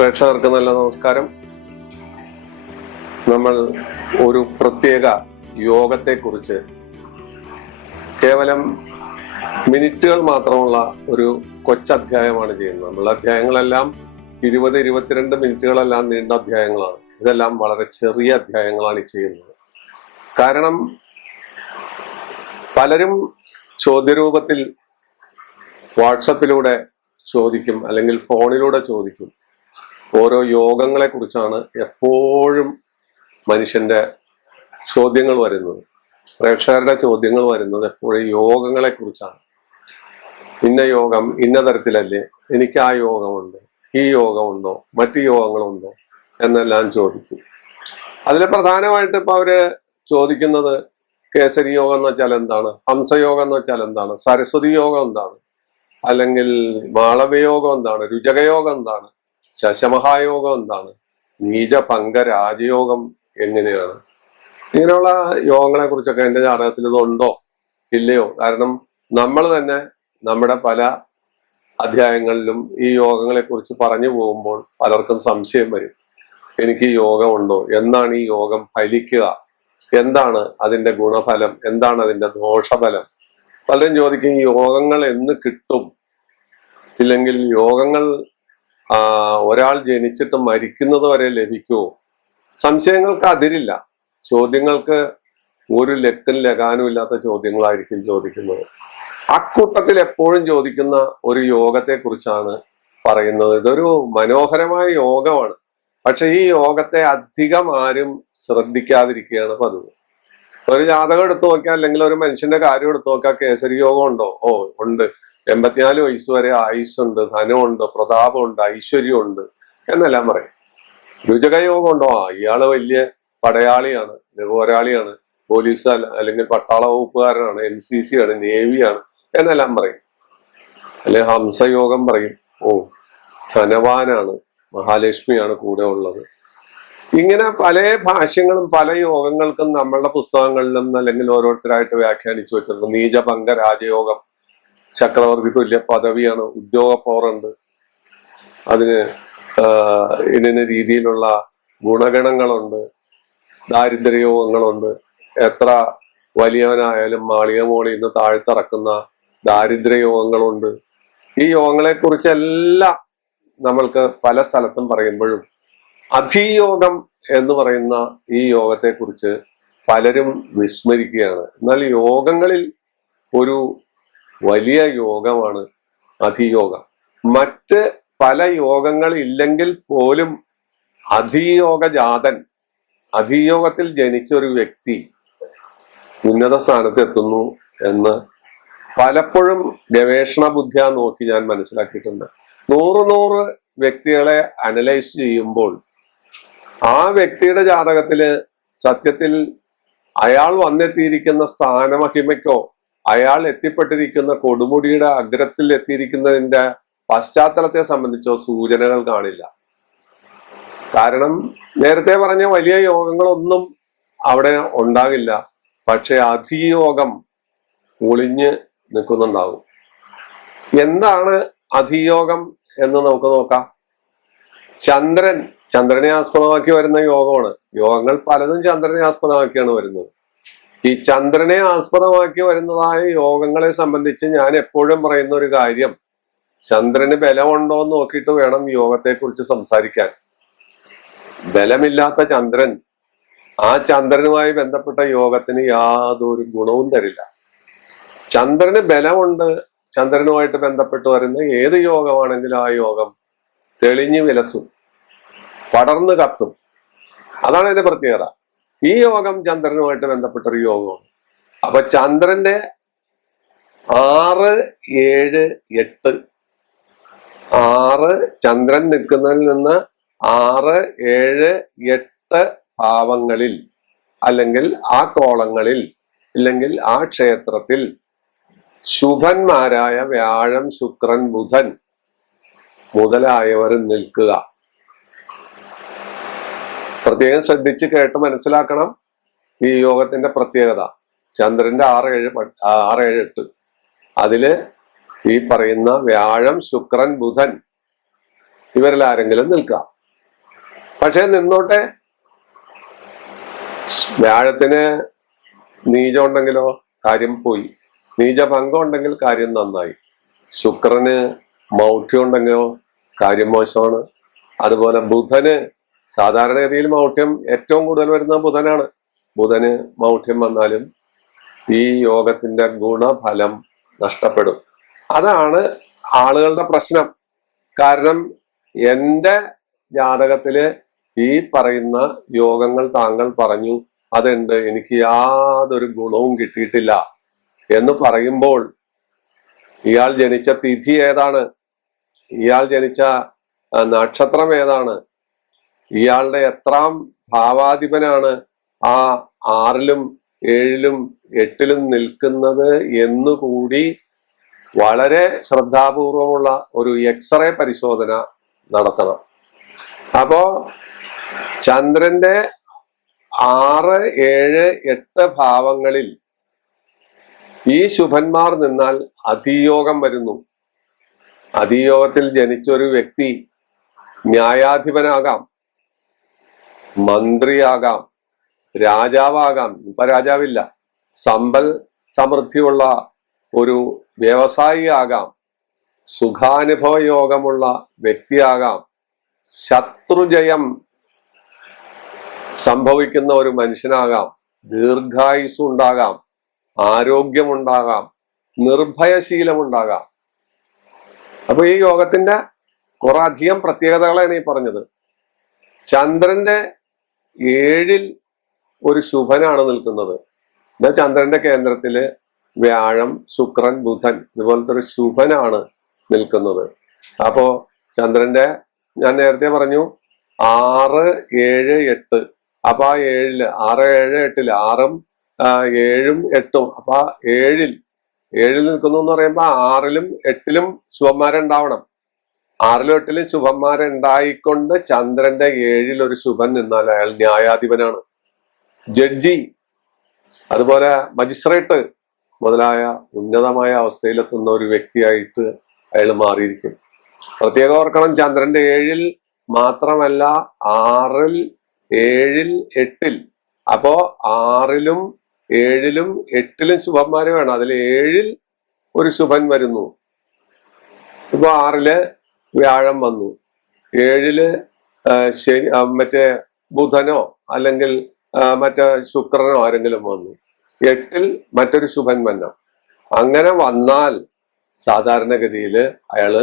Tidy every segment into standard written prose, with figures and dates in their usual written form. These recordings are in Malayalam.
പ്രേക്ഷകർക്ക് നല്ല നമസ്കാരം. നമ്മൾ ഒരു പ്രത്യേക യോഗത്തെക്കുറിച്ച് കേവലം മിനിറ്റുകൾ മാത്രമുള്ള ഒരു കൊച്ചധ്യായമാണ് ചെയ്യുന്നത്. നമ്മളുടെ അധ്യായങ്ങളെല്ലാം 20-22 മിനിറ്റുകളെല്ലാം നീണ്ട അധ്യായങ്ങളാണ്. ഇതെല്ലാം വളരെ ചെറിയ അധ്യായങ്ങളാണ് ചെയ്യുന്നത്. കാരണം പലരും ചോദ്യരൂപത്തിൽ വാട്സപ്പിലൂടെ ചോദിക്കും, അല്ലെങ്കിൽ ഫോണിലൂടെ ചോദിക്കും. ഓരോ യോഗങ്ങളെ കുറിച്ചാണ് എപ്പോഴും മനുഷ്യന്റെ ചോദ്യങ്ങൾ വരുന്നത്. പ്രേക്ഷകരുടെ ചോദ്യങ്ങൾ വരുന്നത് എപ്പോഴും യോഗങ്ങളെ കുറിച്ചാണ്. ഇന്ന യോഗം ഇന്ന തരത്തിലല്ലേ, എനിക്ക് ആ യോഗമുണ്ട്, ഈ യോഗമുണ്ടോ, മറ്റു യോഗങ്ങളുണ്ടോ എന്നെല്ലാം ചോദിക്കും. അതിൽ പ്രധാനമായിട്ട് ഇപ്പൊ അവര് ചോദിക്കുന്നത് കേസരി യോഗം എന്ന് വെച്ചാൽ എന്താണ്, ഹംസയോഗം എന്ന് വെച്ചാൽ എന്താണ്, സരസ്വതി യോഗം എന്താണ്, അല്ലെങ്കിൽ മാളവയോഗം എന്താണ്, രുചകയോഗം എന്താണ്, ശശമഹായോഗം എന്താണ്, നീചപങ്ക രാജയോഗം എങ്ങനെയാണ്, ഇങ്ങനെയുള്ള യോഗങ്ങളെ കുറിച്ചൊക്കെ എൻ്റെ ജാതകത്തിൽ ഇതുണ്ടോ ഇല്ലയോ. കാരണം നമ്മൾ തന്നെ നമ്മുടെ പല അധ്യായങ്ങളിലും ഈ യോഗങ്ങളെ കുറിച്ച് പറഞ്ഞു പോകുമ്പോൾ പലർക്കും സംശയം വരും. എനിക്ക് ഈ യോഗമുണ്ടോ, എന്താണ് ഈ യോഗം ഫലിക്കുക, എന്താണ് അതിന്റെ ഗുണഫലം, എന്താണ് അതിന്റെ ദോഷഫലം. പലരും ചോദിക്കും ഈ യോഗങ്ങൾ എന്ന് കിട്ടും, ഇല്ലെങ്കിൽ യോഗങ്ങൾ ഒരാൾ ജനിച്ചിട്ട് മരിക്കുന്നത് വരെ ലഭിക്കുമോ. സംശയങ്ങൾക്ക് അതിരില്ല. ചോദ്യങ്ങൾക്ക് ഒരു ലക്കും ലഗാനും ഇല്ലാത്ത ചോദ്യങ്ങളായിരിക്കും ചോദിക്കുന്നത്. അക്കൂട്ടത്തിൽ എപ്പോഴും ചോദിക്കുന്ന ഒരു യോഗത്തെ കുറിച്ചാണ് പറയുന്നത്. ഇതൊരു മനോഹരമായ യോഗമാണ്. പക്ഷെ ഈ യോഗത്തെ അധികം ആരും ശ്രദ്ധിക്കാതിരിക്കുകയാണ് പതിവ്. ഒരു ജാതകം എടുത്തു നോക്കിയാൽ, അല്ലെങ്കിൽ ഒരു മനുഷ്യന്റെ കാര്യം എടുത്തു നോക്കിയാൽ, കേസരി യോഗം ഉണ്ടോ? ഓ ഉണ്ട്. 84 വയസ്സ് വരെ ആയുസ്സുണ്ട്, ധനമുണ്ട്, പ്രതാപമുണ്ട്, ഐശ്വര്യമുണ്ട് എന്നെല്ലാം പറയും. രുചകയോഗം ഉണ്ടോ? ഇയാള് വലിയ പടയാളിയാണ്, പോരാളിയാണ്, പോലീസ് അല്ലെങ്കിൽ പട്ടാള വകുപ്പുകാരനാണ്, NCC ആണ്, നേവിയാണ് എന്നെല്ലാം പറയും. അല്ലെ ഹംസയോഗം പറയും. ഓ ധനവാനാണ്, മഹാലക്ഷ്മിയാണ് കൂടെ ഉള്ളത്. ഇങ്ങനെ പല ഭാഷ്യങ്ങളും പല യോഗങ്ങൾക്കും നമ്മളുടെ പുസ്തകങ്ങളിലും അല്ലെങ്കിൽ ഓരോരുത്തരായിട്ട് വ്യാഖ്യാനിച്ചു വെച്ചിട്ടുണ്ട്. നീചപങ്ക രാജയോഗം, ചക്രവർത്തി തുല്യ പദവിയാണ്, ഉദ്യോഗ പവറുണ്ട്, അതിന് ഇന്ന രീതിയിലുള്ള ഗുണഗണങ്ങളുണ്ട്, ദാരിദ്ര്യയോഗങ്ങളുണ്ട്, എത്ര വലിയവനായാലും മാളിക മോളിൽ നിന്ന് താഴ്ത്തിറക്കുന്ന ദാരിദ്ര്യയോഗങ്ങളുണ്ട്. ഈ യോഗങ്ങളെ കുറിച്ചെല്ലാം നമ്മൾക്ക് പല സ്ഥലത്തും പറയുമ്പോഴും അധിയോഗം എന്ന് പറയുന്ന ഈ യോഗത്തെ കുറിച്ച് പലരും വിസ്മരിക്കുകയാണ്. എന്നാൽ യോഗങ്ങളിൽ ഒരു വലിയ യോഗമാണ് അധിയോഗം. മറ്റ് പല യോഗങ്ങൾ ഇല്ലെങ്കിൽ പോലും അധിയോഗ ജാതൻ, അധിയോഗത്തിൽ ജനിച്ച ഒരു വ്യക്തി ഉന്നത സ്ഥാനത്ത് എത്തുന്നു എന്ന് പലപ്പോഴും ഗവേഷണ ബുദ്ധിയാ നോക്കി ഞാൻ മനസ്സിലാക്കിയിട്ടുണ്ട്. 100 വ്യക്തികളെ അനലൈസ് ചെയ്യുമ്പോൾ ആ വ്യക്തിയുടെ ജാതകത്തില് സത്യത്തിൽ അയാൾ വന്നെത്തിയിരിക്കുന്ന സ്ഥാനമഹിമയ്ക്കോ അയാൾ എത്തിപ്പെട്ടിരിക്കുന്ന കൊടുമുടിയുടെ അഗ്രത്തിൽ എത്തിയിരിക്കുന്നതിന്റെ പശ്ചാത്തലത്തെ സംബന്ധിച്ചോ സൂചനകൾ കാണില്ല. കാരണം നേരത്തെ പറഞ്ഞ വലിയ യോഗങ്ങളൊന്നും അവിടെ ഉണ്ടാകില്ല. പക്ഷെ അധിയോഗം ഒളിഞ്ഞ് നിൽക്കുന്നുണ്ടാവും. എന്താണ് അധിയോഗം എന്ന് നമുക്ക് നോക്കാം. ചന്ദ്രനെ ആസ്പദമാക്കി വരുന്ന യോഗമാണ്. യോഗങ്ങൾ പലതും ചന്ദ്രനെ ആസ്പദമാക്കിയാണ് വരുന്നത്. ഈ ചന്ദ്രനെ ആസ്പദമാക്കി വരുന്നതായ യോഗങ്ങളെ സംബന്ധിച്ച് ഞാൻ എപ്പോഴും പറയുന്ന ഒരു കാര്യം, ചന്ദ്രന് ബലമുണ്ടോ എന്ന് നോക്കിയിട്ട് വേണം യോഗത്തെക്കുറിച്ച് സംസാരിക്കാൻ. ബലമില്ലാത്ത ചന്ദ്രൻ ആ ചന്ദ്രനുമായി ബന്ധപ്പെട്ട യോഗത്തിന് യാതൊരു ഗുണവും തരില്ല. ചന്ദ്രന് ബലമുണ്ട്, ചന്ദ്രനുമായിട്ട് ബന്ധപ്പെട്ട് വരുന്ന ഏത് യോഗമാണെങ്കിലും ആ യോഗം തെളിഞ്ഞു വിലസും, പടർന്നു കത്തും. അതാണ് അതിന്റെ പ്രത്യേകത. ഈ യോഗം ചന്ദ്രനുമായിട്ട് ബന്ധപ്പെട്ട ഒരു യോഗമാണ്. അപ്പൊ ചന്ദ്രന്റെ 6, 7, 8 ചന്ദ്രൻ നിൽക്കുന്നതിൽ നിന്ന് 6, 7, 8 ഭാവങ്ങളിൽ, അല്ലെങ്കിൽ ആ കോളങ്ങളിൽ, അല്ലെങ്കിൽ ആ ക്ഷേത്രത്തിൽ ശുഭന്മാരായ വ്യാഴം, ശുക്രൻ, ബുധൻ മുതലായവർ നിൽക്കുക. പ്രത്യേകം ശ്രദ്ധിച്ച് കേട്ട് മനസ്സിലാക്കണം ഈ യോഗത്തിന്റെ പ്രത്യേകത. ചന്ദ്രന്റെ 6, 7, 8 അതില് ഈ പറയുന്ന വ്യാഴം, ശുക്രൻ, ബുധൻ ഇവരിൽ ആരെങ്കിലും നിൽക്കാം. പക്ഷെ നിന്നോട്ടെ, വ്യാഴത്തിന് നീചം ഉണ്ടെങ്കിലോ കാര്യം പോയി, നീചഭംഗം ഉണ്ടെങ്കിൽ കാര്യം നന്നായി. ശുക്രന് മൗഢ്യം ഉണ്ടെങ്കിലോ കാര്യം മോശമാണ്. അതുപോലെ ബുധന് സാധാരണഗതിയിൽ മൗഢ്യം ഏറ്റവും കൂടുതൽ വരുന്നത് ബുധനാണ്. ബുധന് മൗഢ്യം വന്നാലും ഈ യോഗത്തിന്റെ ഗുണഫലം നഷ്ടപ്പെടും. അതാണ് ആളുകളുടെ പ്രശ്നം. കാരണം എൻ്റെ ജാതകത്തില് ഈ പറയുന്ന യോഗങ്ങൾ താങ്കൾ പറഞ്ഞു, അതുണ്ട്, എനിക്ക് യാതൊരു ഗുണവും കിട്ടിയിട്ടില്ല എന്ന് പറയുമ്പോൾ ഇയാൾ ജനിച്ച തിഥി ഏതാണ്, ഇയാൾ ജനിച്ച നക്ഷത്രം ഏതാണ്, ഇയാളുടെ എത്രാം ഭാവാധിപനാണ് ആ 6ലും 7ലും 8ലും നിൽക്കുന്നത് എന്നുകൂടി വളരെ ശ്രദ്ധാപൂർവമുള്ള ഒരു എക്സ്റേ പരിശോധന നടത്തണം. അപ്പോ ചന്ദ്രന്റെ 6, 7, 8 ഭാവങ്ങളിൽ ഈ ശുഭന്മാർ നിന്നാൽ അധിയോഗം വരുന്നു. അധിയോഗത്തിൽ ജനിച്ച ഒരു വ്യക്തി ന്യായാധിപനാകാം, മന്ത്രിയാകാം, രാജാവാകാം. ഇപ്പൊ രാജാവില്ല. സമ്പൽ സമൃദ്ധിയുള്ള ഒരു വ്യവസായി ആകാം, സുഖാനുഭവ യോഗമുള്ള വ്യക്തിയാകാം, ശത്രുജയം സംഭവിക്കുന്ന ഒരു മനുഷ്യനാകാം, ദീർഘായുസ് ഉണ്ടാകാം, ആരോഗ്യമുണ്ടാകാം, നിർഭയശീലമുണ്ടാകാം. അപ്പൊ ഈ യോഗത്തിന്റെ കുറെ അധികം പ്രത്യേകതകളാണ് ഈ പറഞ്ഞത്. ചന്ദ്രന്റെ 7ൽ ഒരു ശുഭനാണ് നിൽക്കുന്നത്. എന്നാൽ ചന്ദ്രന്റെ കേന്ദ്രത്തില് വ്യാഴം, ശുക്രൻ, ബുധൻ ഇതുപോലത്തെ ഒരു ശുഭനാണ് നിൽക്കുന്നത്. അപ്പോ ചന്ദ്രന്റെ, ഞാൻ നേരത്തെ പറഞ്ഞു 6, 7, 8. അപ്പൊ ആ 7ല് 6, 7, 8ല് 6ഉം 7ഉം 8ഉം, അപ്പൊ ആ 7ൽ നിൽക്കുന്നു എന്ന് പറയുമ്പോ 6ലും 8ലും ശുഭന്മാരുണ്ടാവണം. 6ലും 8ലും ശുഭന്മാരുണ്ടായിക്കൊണ്ട് ചന്ദ്രന്റെ 7ൽ ഒരു ശുഭൻ നിന്നാൽ അയാൾ ന്യായാധിപനാണ്, ജഡ്ജി, അതുപോലെ മജിസ്ട്രേറ്റ് മുതലായ ഉന്നതമായ അവസ്ഥയിലെത്തുന്ന ഒരു വ്യക്തിയായിട്ട് അയാൾ മാറിയിരിക്കും. പ്രത്യേകം ഓർക്കണം, ചന്ദ്രന്റെ 7ൽ മാത്രമല്ല 6ൽ 7ൽ 8ൽ. അപ്പോ 6ലും 7ലും 8ലും ശുഭന്മാര് വേണം. അതിൽ 7ൽ ഒരു ശുഭൻ വരുന്നു. ഇപ്പൊ 6ല് വ്യാഴം വന്നു, 7ല് ശനി, മറ്റേ ബുധനോ അല്ലെങ്കിൽ മറ്റേ ശുക്രനോ ആരെങ്കിലും വന്നു, 8ൽ മറ്റൊരു ശുഭൻ വന്നു. അങ്ങനെ വന്നാൽ സാധാരണഗതിയില് അയാള്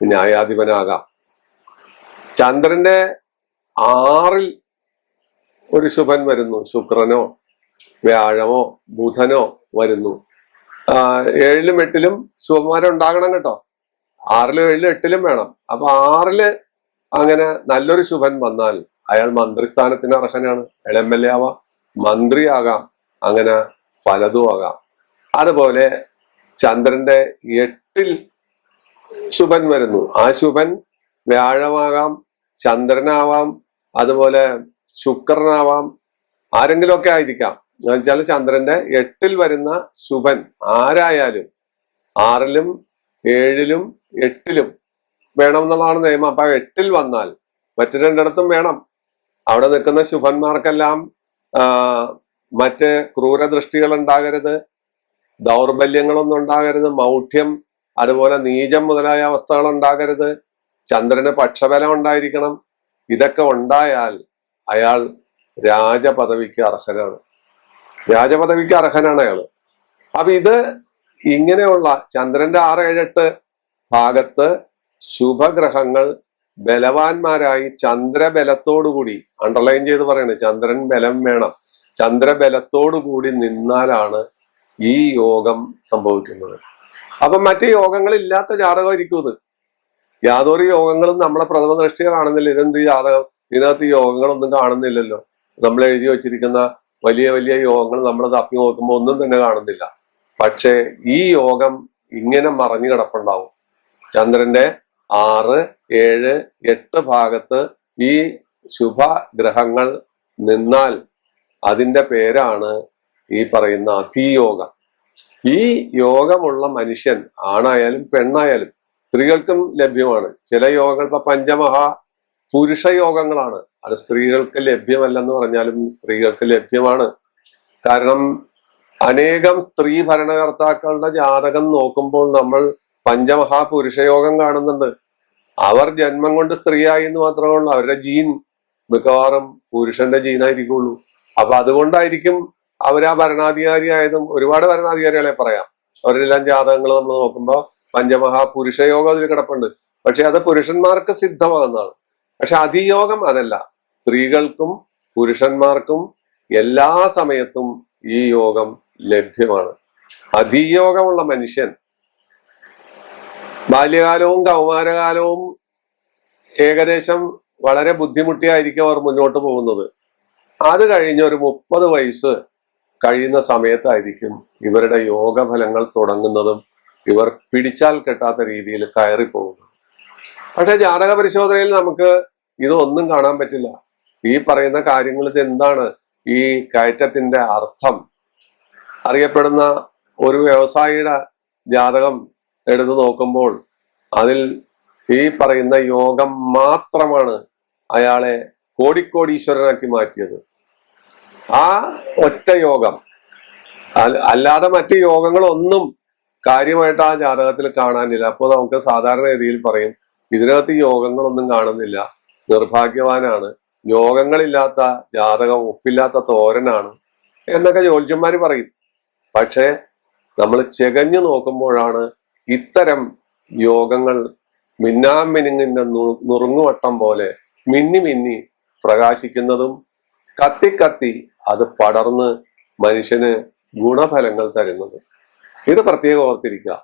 ന്യായാധിപനാകാം. ചന്ദ്രന്റെ 6ൽ ഒരു ശുഭൻ വരുന്നു, ശുക്രനോ വ്യാഴമോ ബുധനോ വരുന്നു. 7ലും 8ലും ശുഭന്മാരുണ്ടാകണം കേട്ടോ. 6ലും 7ലും 8ലും വേണം. അപ്പൊ 6ല് അങ്ങനെ നല്ലൊരു ശുഭൻ വന്നാൽ അയാൾ മന്ത്രിസ്ഥാനത്തിന് അർഹനാണ്. അയാൾ MLA ആവാം, മന്ത്രിയാകാം, അങ്ങനെ പലതും ആകാം. അതുപോലെ ചന്ദ്രന്റെ 8ൽ ശുഭൻ വരുന്നു. ആ ശുഭൻ വ്യാഴമാകാം, ചന്ദ്രനാവാം, അതുപോലെ ശുക്രനാവാം, ആരെങ്കിലും ഒക്കെ ആയിരിക്കാം. എന്ന് വെച്ചാൽ ചന്ദ്രന്റെ 8ൽ വരുന്ന ശുഭൻ ആരായാലും 6ലും 7ലും 8ലും വേണം എന്നുള്ളതാണ് നിയമം. അപ്പൊ 8ൽ വന്നാൽ മറ്റു രണ്ടിടത്തും വേണം. അവിടെ നിൽക്കുന്ന ശുഭന്മാർക്കെല്ലാം മറ്റ് ക്രൂരദൃഷ്ടികൾ ഉണ്ടാകരുത്, ദൗർബല്യങ്ങളൊന്നും ഉണ്ടാകരുത്, മൗഢ്യം, അതുപോലെ നീചം മുതലായ അവസ്ഥകൾ ഉണ്ടാകരുത്, ചന്ദ്രന് പക്ഷബലം ഉണ്ടായിരിക്കണം. ഇതൊക്കെ ഉണ്ടായാൽ അയാൾ രാജപദവിക്ക് അർഹനാണ്. രാജപദവിക്ക് അർഹനാണ് അയാള്. അപ്പൊ ഇത് ഇങ്ങനെയുള്ള ചന്ദ്രന്റെ 6, 7, 8 ഭാഗത്ത് ശുഭഗ്രഹങ്ങൾ ബലവാന്മാരായി ചന്ദ്രബലത്തോടുകൂടി, അണ്ടർലൈൻ ചെയ്ത് പറയണേ, ചന്ദ്രൻ ബലം വേണം, ചന്ദ്രബലത്തോടുകൂടി നിന്നാലാണ് ഈ യോഗം സംഭവിക്കുന്നത്. അപ്പൊ മറ്റു യോഗങ്ങൾ ഇല്ലാത്ത ജാതകമായിരിക്കും ഇത്. യാതൊരു യോഗങ്ങളും നമ്മളെ പ്രഥമ ദൃഷ്ടിയ കാണുന്നില്ല. ഇതെന്ത് ജാതകം, ഇതിനകത്ത് യോഗങ്ങളൊന്നും കാണുന്നില്ലല്ലോ. നമ്മൾ എഴുതി വച്ചിരിക്കുന്ന വലിയ വലിയ യോഗങ്ങൾ നമ്മൾ തപ്പി നോക്കുമ്പോൾ ഒന്നും തന്നെ കാണുന്നില്ല. പക്ഷേ ഈ യോഗം ഇങ്ങനെ മറഞ്ഞു കിടപ്പുണ്ടാവും. ചന്ദ്രന്റെ 6, 7, 8 ഭാഗത്ത് ഈ ശുഭഗ്രഹങ്ങൾ നിന്നാൽ അതിന്റെ പേരാണ് ഈ പറയുന്ന അധിയോഗം. ഈ യോഗമുള്ള മനുഷ്യൻ ആണായാലും പെണ്ണായാലും സ്ത്രീകൾക്കും ലഭ്യമാണ്. ചില യോഗങ്ങൾ, ഇപ്പൊ പഞ്ചമഹാ പുരുഷ യോഗങ്ങളാണ്. അത് സ്ത്രീകൾക്ക് ലഭ്യമല്ലെന്ന് പറഞ്ഞാലും സ്ത്രീകൾക്ക് ലഭ്യമാണ്. കാരണം അനേകം സ്ത്രീ ഭരണകർത്താക്കളുടെ ജാതകം നോക്കുമ്പോൾ നമ്മൾ പഞ്ചമഹാപുരുഷ യോഗം കാണുന്നുണ്ട്. അവർ ജന്മം കൊണ്ട് സ്ത്രീയായി എന്ന് മാത്രമേ ഉള്ളൂ. അവരുടെ ജീൻ മിക്കവാറും പുരുഷന്റെ ജീനായിരിക്കുള്ളൂ. അപ്പൊ അതുകൊണ്ടായിരിക്കും അവരാ ഭരണാധികാരിയായതും. ഒരുപാട് ഭരണാധികാരികളെ പറയാം, അവരെല്ലാം ജാതകങ്ങൾ നമ്മൾ നോക്കുമ്പോൾ പഞ്ചമഹാപുരുഷ യോഗം അതിൽ കിടപ്പുണ്ട്. പക്ഷെ അത് പുരുഷന്മാർക്ക് സിദ്ധമാകുന്നതാണ്. പക്ഷെ അതിയോഗം അതല്ല, സ്ത്രീകൾക്കും പുരുഷന്മാർക്കും എല്ലാ സമയത്തും ഈ യോഗം ലഭ്യമാണ്. അതിയോഗമുള്ള മനുഷ്യൻ ബാല്യകാലവും കൗമാരകാലവും ഏകദേശം വളരെ ബുദ്ധിമുട്ടിയായിരിക്കും അവർ മുന്നോട്ട് പോകുന്നത്. അത് കഴിഞ്ഞ ഒരു 30 വയസ്സ് കഴിയുന്ന സമയത്തായിരിക്കും ഇവരുടെ യോഗഫലങ്ങൾ തുടങ്ങുന്നതും ഇവർ പിടിച്ചാൽ കെട്ടാത്ത രീതിയിൽ കയറിപ്പോകുന്നത്. പക്ഷെ ജാതക പരിശോധനയിൽ നമുക്ക് ഇതൊന്നും കാണാൻ പറ്റില്ല. ഈ പറയുന്ന കാര്യങ്ങൾ ഇത് എന്താണ്, ഈ കയറ്റത്തിന്റെ അർത്ഥം അറിയപ്പെടുന്ന ഒരു വ്യവസായിയുടെ ജാതകം എടുത്തു നോക്കുമ്പോൾ അതിൽ ഈ പറയുന്ന യോഗം മാത്രമാണ് അയാളെ കോടിക്കോടീശ്വരനാക്കി മാറ്റിയത്. ആ ഒറ്റ യോഗം അല്ലാതെ മറ്റ് യോഗങ്ങളൊന്നും കാര്യമായിട്ട് ആ ജാതകത്തിൽ കാണാനില്ല. അപ്പോൾ നമുക്ക് സാധാരണ രീതിയിൽ പറയും, ഇതിനകത്ത് യോഗങ്ങളൊന്നും കാണുന്നില്ല, നിർഭാഗ്യവാനാണ്, യോഗങ്ങളില്ലാത്ത ജാതകം ഉപ്പില്ലാത്ത തോരനാണ് എന്നൊക്കെ ജ്യോത്സ്യന്മാര് പറയും. പക്ഷെ നമ്മൾ ചെകഞ്ഞു നോക്കുമ്പോഴാണ് ഇത്തരം യോഗങ്ങൾ മിന്നാമിനുങ്ങിന്റെ നുറുങ്ങുവട്ടം പോലെ മിന്നി മിന്നി പ്രകാശിക്കുന്നതും കത്തി കത്തി അത് പടർന്ന് മനുഷ്യന് ഗുണഫലങ്ങൾ തരുന്നത്. ഇത് പ്രത്യേകം ഓർത്തിരിക്കുക.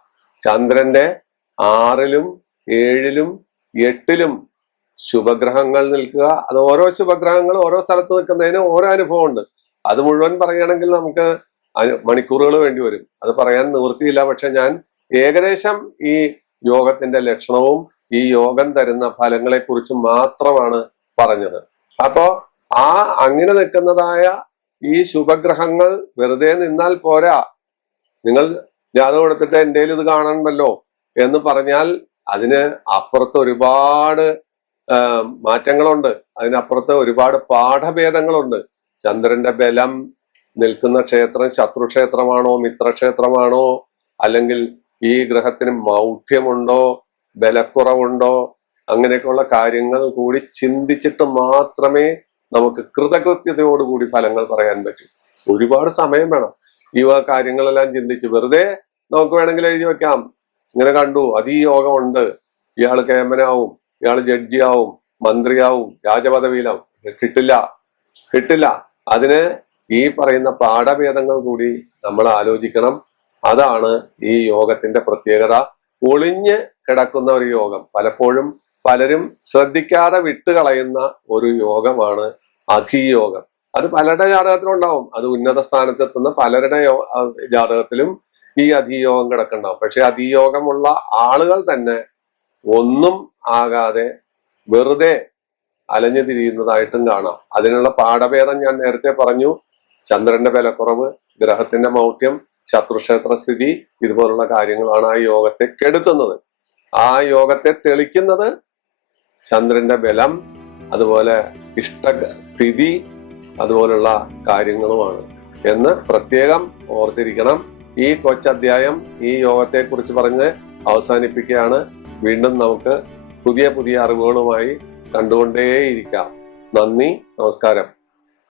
ചന്ദ്രന്റെ 6-ലും 7-ലും 8-ലും ശുഭഗ്രഹങ്ങൾ നിൽക്കുക. അത് ഓരോ ശുഭഗ്രഹങ്ങൾ ഓരോ സ്ഥലത്ത് നിൽക്കുന്നതിന് ഓരോ അനുഭവമുണ്ട്. അത് മുഴുവൻ പറയുകയാണെങ്കിൽ നമുക്ക് മണിക്കൂറുകൾ വേണ്ടി വരും. അത് പറയാൻ നിവൃത്തിയില്ല. പക്ഷെ ഞാൻ ഏകദേശം ഈ യോഗത്തിന്റെ ലക്ഷണവും ഈ യോഗം തരുന്ന ഫലങ്ങളെ കുറിച്ച് മാത്രമാണ് പറഞ്ഞത്. അപ്പോ അങ്ങനെ നിൽക്കുന്നതായ ഈ ശുഭഗ്രഹങ്ങൾ വെറുതെ നിന്നാൽ പോരാ. നിങ്ങൾ ജാതകം എടുത്തിട്ട് എൻ്റെ ഇത് കാണണമല്ലോ എന്ന് പറഞ്ഞാൽ അതിന് അപ്പുറത്ത് ഒരുപാട് മാറ്റങ്ങളുണ്ട്. അതിനപ്പുറത്ത് ഒരുപാട് പാഠഭേദങ്ങളുണ്ട്. ചന്ദ്രന്റെ ബലം നിൽക്കുന്ന ക്ഷേത്രം ശത്രുക്ഷേത്രമാണോ മിത്രക്ഷേത്രമാണോ, അല്ലെങ്കിൽ ഈ ഗ്രഹത്തിന് മൗഢ്യമുണ്ടോ ബലക്കുറവുണ്ടോ, അങ്ങനെയൊക്കെയുള്ള കാര്യങ്ങൾ കൂടി ചിന്തിച്ചിട്ട് മാത്രമേ നമുക്ക് കൃതകൃത്യതയോടുകൂടി ഫലങ്ങൾ പറയാൻ പറ്റും. ഒരുപാട് സമയം വേണം. ഈ കാര്യങ്ങളെല്ലാം ചിന്തിച്ച് വെറുതെ നമുക്ക് വേണമെങ്കിൽ എഴുതി വെക്കാം, ഇങ്ങനെ കണ്ടു, അതിയോഗമുണ്ട്, ഇയാൾ കേമനാവും, ഇയാൾ ജഡ്ജിയാവും, മന്ത്രിയാവും, രാജപദവിയിലാവും. കിട്ടില്ല. അതിന് ഈ പറയുന്ന പാഠഭേദങ്ങൾ കൂടി നമ്മൾ ആലോചിക്കണം. അതാണ് ഈ യോഗത്തിന്റെ പ്രത്യേകത. ഒളിഞ്ഞ് കിടക്കുന്ന ഒരു യോഗം, പലപ്പോഴും പലരും ശ്രദ്ധിക്കാതെ വിട്ടുകളയുന്ന ഒരു യോഗമാണ് അധിയോഗം. അത് പലരുടെ ജാതകത്തിലും ഉണ്ടാവും. അത് ഉന്നത സ്ഥാനത്തെത്തുന്ന പലരുടെ ജാതകത്തിലും ഈ അധിയോഗം കിടക്കുന്നുണ്ടാവും. പക്ഷെ അധിയോഗമുള്ള ആളുകൾ തന്നെ ഒന്നും ആകാതെ വെറുതെ അലഞ്ഞു തിരിയുന്നതായിട്ടും കാണാം. അതിനുള്ള പാഠഭേദം ഞാൻ നേരത്തെ പറഞ്ഞു. ചന്ദ്രന്റെ ബലക്കുറവ്, ഗ്രഹത്തിന്റെ മൗഢ്യം, ശത്രുക്ഷേത്ര സ്ഥിതി, ഇതുപോലുള്ള കാര്യങ്ങളാണ് ആ യോഗത്തെ കെടുത്തുന്നത്. ആ യോഗത്തെ തെളിക്കുന്നത് ചന്ദ്രന്റെ ബലം, അതുപോലെ ഇഷ്ടസ്ഥിതി, അതുപോലുള്ള കാര്യങ്ങളുമാണ് എന്ന് പ്രത്യേകം ഓർത്തിരിക്കണം. ഈ കൊച്ചധ്യായം ഈ യോഗത്തെ കുറിച്ച് പറഞ്ഞ് അവസാനിപ്പിക്കുകയാണ്. വീണ്ടും നമുക്ക് പുതിയ അറിവുകളുമായി കണ്ടുകൊണ്ടേയിരിക്കാം. നന്ദി, നമസ്കാരം.